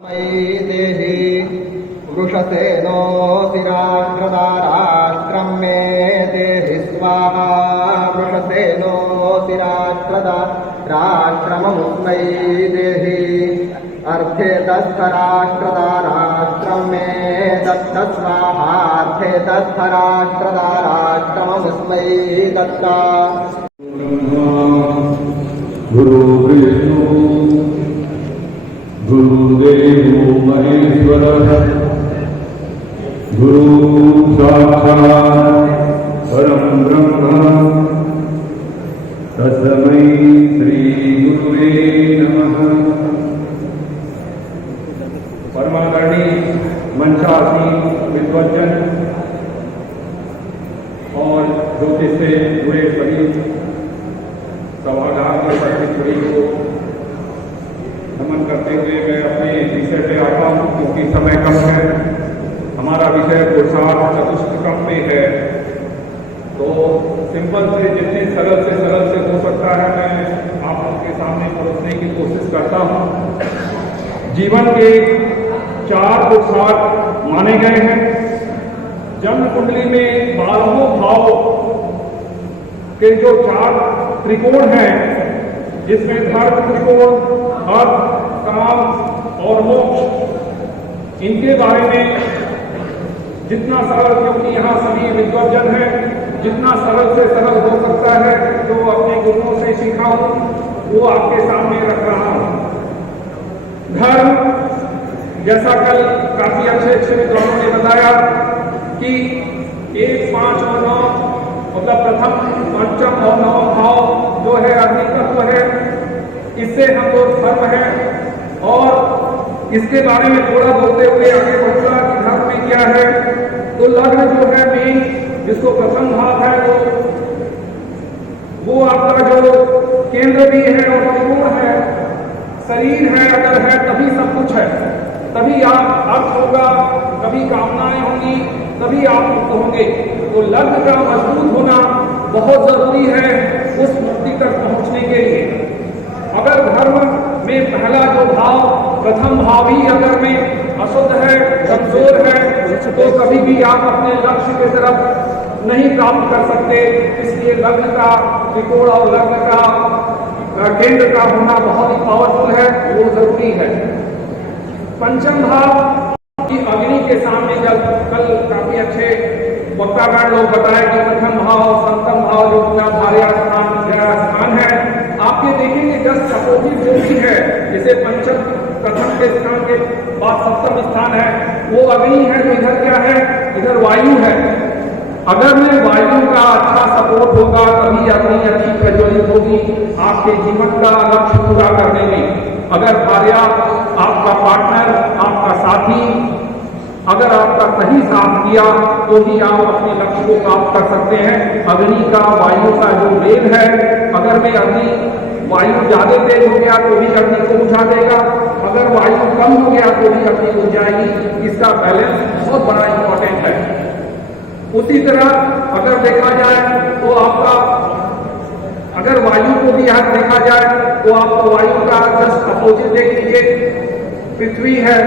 मयि देहि वृषसेनोऽसिराग्रदाराष्ट्रं मे देहि स्वाहा वृषसेनोऽसिराग्रदाराष्ट्रममुस्मै देहि अर्थे तस्थराष्ट्रदाराष्ट्रं मे दत्त स्वाहार्थे तस्थराष्ट्रदाराष्ट्रममुस्मै दत्ता। गुरु विष्णु गुरुदेवो महेश्वरः गुरु साक्षात् परं ब्रह्म तस्मै श्री गुरुवे नमः। परमादरणीय मंचासीन विद्वज्जन और ज्योतिष से जुड़े सभी सभागार के उपस्थित सभी को नमन करते हुए मैं अपने विषय पे आता हूँ, क्योंकि समय कम है। हमारा विषय पुरुषार्थ चतुष्टकम पे है, तो सिंपल से जितने सरल से हो सकता है मैं आप लोगों के सामने परोसने की कोशिश करता हूँ। जीवन के 4 पुरुषार्थ माने गए हैं। जन्म कुंडली में 12 भाव के जो 4 त्रिकोण हैं, जिसमें धर्म त्रिकोण, अर्थ, काम और मोक्ष, इनके बारे में जितना सरल, क्योंकि यहाँ सभी विद्वज्जन हैं, जितना सरल से सरल हो सकता है जो अपने गुरुओं से सीखा हूं वो आपके सामने रख रहा हूं। धर्म, जैसा कल काफी अच्छे विद्वानों ने बताया कि 1, 5 और 9 मतलब प्रथम, पंचम और नवम भाव जो है अग्नि तत्व है, इससे हम लोग धर्म है। और इसके बारे में थोड़ा बोलते हुए आगे बढ़ूंगा कि धर्म में क्या है। तो लग्न जो है मेन, जिसको प्रथम भाव है, वो आपका जो केंद्र भी है और त्रिकोण है, शरीर है, अगर है तभी सब कुछ है, तभी आप अर्थ होगा, तभी कामनाएं होंगी, तभी आप मुक्त होंगे। तो लग्न का मजबूत होना बहुत जरूरी है उस मुक्ति तक पहुंचने के लिए। अगर धर्म में पहला जो भाव, प्रथम भाव ही अगर में अशुद्ध है, कमजोर है, तो कभी भी आप अपने लक्ष्य की तरफ नहीं प्राप्त कर सकते। इसलिए लग्न का त्रिकोण और लग्न का केंद्र का होना बहुत ही पावरफुल है, वो जरूरी है। पंचम भाव की अग्नि के सामने, जब कल काफी अच्छे वक्तागण लोग बताए कि प्रथम भाव, सप्तम भाव जो अपना भार्या स्थान है, आप ये देखेंगे जस्ट अपोजिट जो भी है, जैसे पंचम प्रथम के स्थान के बाद सप्तम स्थान है, वो अग्नि है, तो इधर क्या है, इधर वायु है। अगर में वायु का अच्छा सपोर्ट होगा तभी अग्नि अच्छी प्रज्वलित होगी आपके जीवन का लक्ष्य पूरा करने में। अगर भार्या, आपका पार्टनर, आपका साथी अगर आपका सही साथ दिया तो ही आप अपने लक्ष्य को प्राप्त कर सकते हैं। अग्नि का वायु का जो मेल है, अगर में अग्नि वायु ज्यादा तेज हो गया तो भी अग्नि को बुझा देगा, अगर वायु कम हो गया तो भी अग्नि बुझ जाएगी। इसका बैलेंस बहुत बड़ा इंपॉर्टेंट है। उसी तरह अगर देखा जाए तो आपका, अगर वायु को भी यहाँ देखा जाए तो आपको वायु का जस्ट अपोजिट देख लीजिए, पृथ्वी है,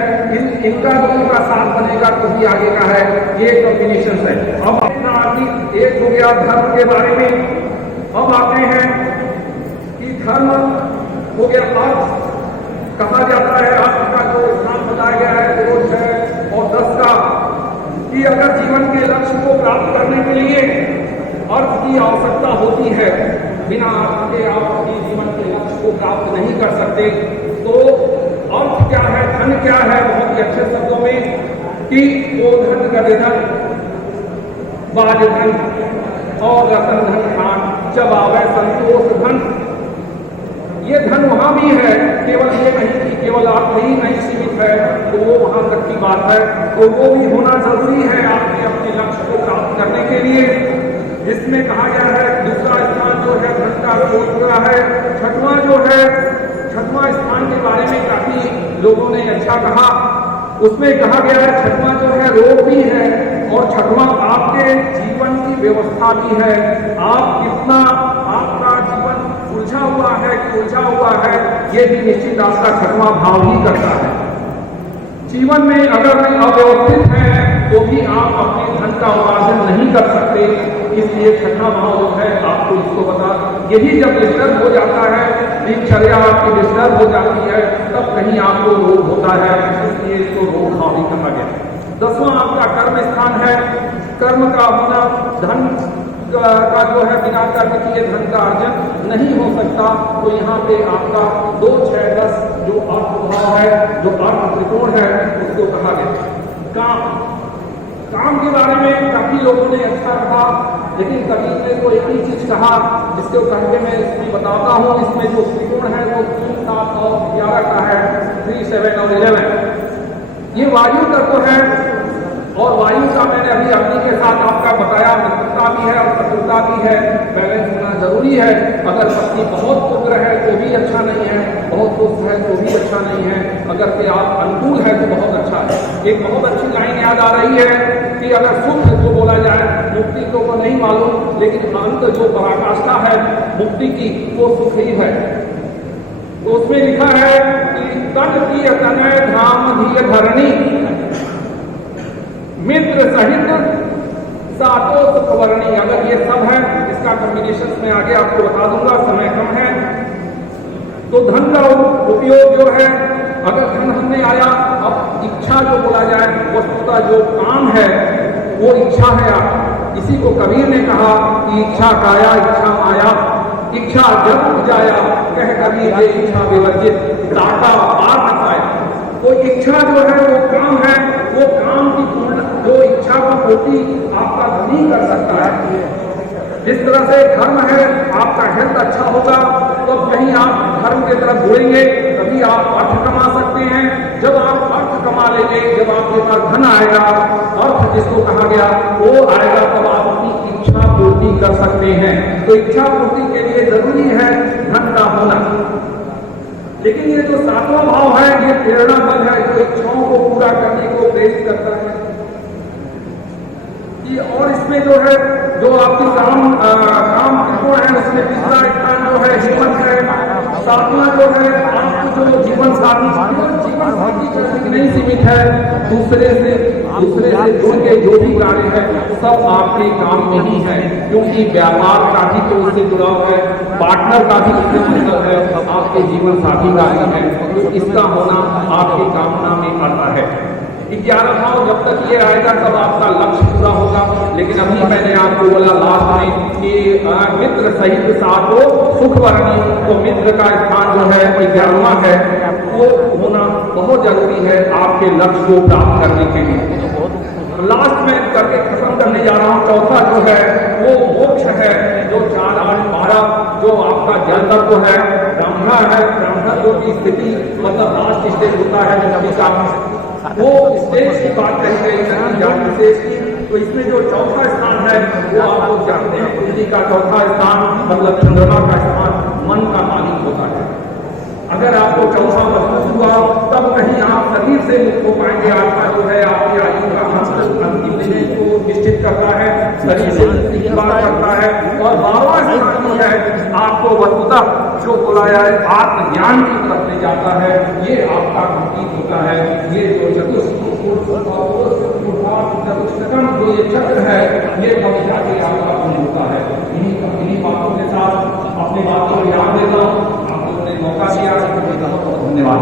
इनका दोनों का साथ बनेगा तो ही आगे का है, ये कॉम्बिनेशन है। अब अपना आदमी एक हो गया धर्म के बारे में। अब आते हैं कि धर्म हो गया अर्थ, कहा जाता है अर्थ का जो स्थान बताया गया है 2, 6 और 10 का, कि अगर जीवन के लक्ष्य को प्राप्त करने के लिए अर्थ की आवश्यकता होती है, बिना अर्थ के आप अपने जीवन के लक्ष्य को प्राप्त नहीं कर सकते। तो अर्थ क्या है, धन क्या है, बहुत ही अच्छे शब्दों में कि वो धन गदे धन, बाज धन और रतन धन खान, जब आवे संतोष धन। ये धन वहां भी है, केवल ये नहीं कि केवल अर्थ ही नहीं सीमित है, तो वो वहां तक की बात है, तो वो भी होना जरूरी है आपके अपने लक्ष्य को प्राप्त करने के लिए। जिसमें कहा गया है दूसरा स्थान जो है धन का पूरा है। छठवां जो है, छठवां स्थान के बारे में काफी लोगों ने अच्छा कहा। उसमें कहा गया है छठवां जो है रोग भी है और छठवां आपके जीवन की व्यवस्था भी है। आप कितना आपका जीवन उलझा हुआ है, ये भी निश्चित आपका छठवां भाव ही करता है। जीवन में अगर अव्यवस्थित हैं तो भी आप अपने धन का उपार्जन नहीं कर सकते। इसलिए छठा भाव जो है आपको इसको बता, यही जब डिस्टर्ब हो जाता है, दिनचर्या आपकी डिस्टर्ब हो जाती है, तब कहीं आपको रोग होता है, इसलिए इसको रोग भाव भी कहा गया। 10वां आपका कर्म स्थान है। कर्म का होना, धन का जो है बिना कर्म किए धन का अर्जन नहीं हो सकता। तो यहाँ पे आपका 2, 6, 10 जो अर्थ भाव है, जो अर्थ त्रिकोण है, उसको कहा गया। काम के बारे में काफी लोगों ने अच्छा कहा, लेकिन कबीर ने तो एक ही चीज कहा जिसको करके मैं इसमें बताता हूँ। इसमें जो त्रिकोण है वो 3, 7 और 11 का है, 3, 7 और 11। ये वायु तत्व है और वायु का मैंने अभी अग्नि के साथ आपका बताया, मित्रता भी है और शत्रुता भी है, बैलेंस होना जरूरी है। अगर पत्नी बहुत उग्र है तो भी अच्छा नहीं है, बहुत दुष्ट है तो भी अच्छा नहीं है, अगर के आप अनुकूल है तो बहुत अच्छा है। एक बहुत अच्छी लाइन याद आ रही है कि अगर सुख जो बोला जाए, मुक्ति को नहीं मालूम, लेकिन अंत जो पराकाष्ठा है मुक्ति की वो सुख ही है। तो उसमें लिखा है कि तन की तनय धाम धीय धरणी, मित्र सहित सातो सुखवर्णी। अगर ये सब है, इसका कॉम्बिनेशन में आगे आपको बता दूंगा, समय कम है। तो धन का उपयोग जो है, अगर धन हमने आया, अब इच्छा जो बोला जाए, वस्तुतः जो काम है वो इच्छा है आप। इसी को कबीर ने कहा कि इच्छा काया इच्छा माया, इच्छा जब उपजाया कह कबीर ये इच्छा विवर्जित, डाटा पार न पाया। तो इच्छा जो है वो काम है, वो काम की पूर्ण जो इच्छा को पूर्ति आपका धनी कर सकता है। जिस तरह से धर्म है, आपका हेल्थ अच्छा होगा तो कहीं आप धर्म की तरफ जुड़ेंगे, तभी आप अर्थ कमा सकते हैं। जब आप अर्थ कमा लेंगे, जब आपके पास धन आएगा, अर्थ जिसको कहा गया वो आएगा, तब आप अपनी इच्छा पूर्ति कर सकते हैं। तो इच्छा पूर्ति के लिए जरूरी है धन का होना। लेकिन ये जो 7वां भाव है, ये प्रेरणा बल है, जो इच्छाओं को पूरा करने को प्रेरित करता है। और इसमें जो है, जो आपकी काम त्रिकोण है, उसमें तीसरा स्थान जो है हिम्मत है। 7वां जो है आपको जो जीवन साथी तक नहीं सीमित है, दूसरे से जुड़ के जो भी कार्य है सब आपके काम में ही है, क्योंकि व्यापार का भी तो उससे जुड़ाव है, पार्टनर का भी उससे मतलब है, आपके जीवन साथी का भी है। तो इसका होना आपकी कामना में आता है। 11 भाव जब तक ये आएगा तब आपका लक्ष्य पूरा होगा। लेकिन अभी मैंने आपको बोला लास्ट में कि मित्र सहित सातो सुखवर्णी, तो मित्र का स्थान जो है 11वां है, वो होना बहुत जरूरी है आपके लक्ष्य को प्राप्त करने के लिए। लास्ट में करके खत्म करने जा रहा हूँ। चौथा जो है वो मोक्ष है, जो 4, 8, 12 जो आपका जल तत्व है, ब्रह्मा है। ब्रह्मा जो की स्थिति मतलब लास्ट स्टेज होता है सभी का, वो स्टेज की बात कही गई ज्ञान से। तो इसमें जो चौथा स्थान है वो आप लोग जानते हैं, कुंडली का चौथा स्थान मतलब चंद्रमा का स्थान मन का मालिक होता है। अगर आपको चौथा महसूस हुआ तब कहीं आप शरीर से मुक्त हो पाएंगे। आत्मा जो है आपकी आयु का अंतिम दिन को निश्चित करता है, शरीर से मुक्ति की बात करता है। और 12वां स्थान जो है आपको वस्तुतः जो बोला जाए आत्मज्ञान की तरफ ले जाता है, ये आपका प्रतीक होता है। ये जो चतुष्टकम जो ये चक्र है, ये कब जाके आपका होता है। इन्हीं बातों के साथ अपनी बातों को याद देता हूँ। आप लोगों ने मौका दिया, बहुत बहुत धन्यवाद।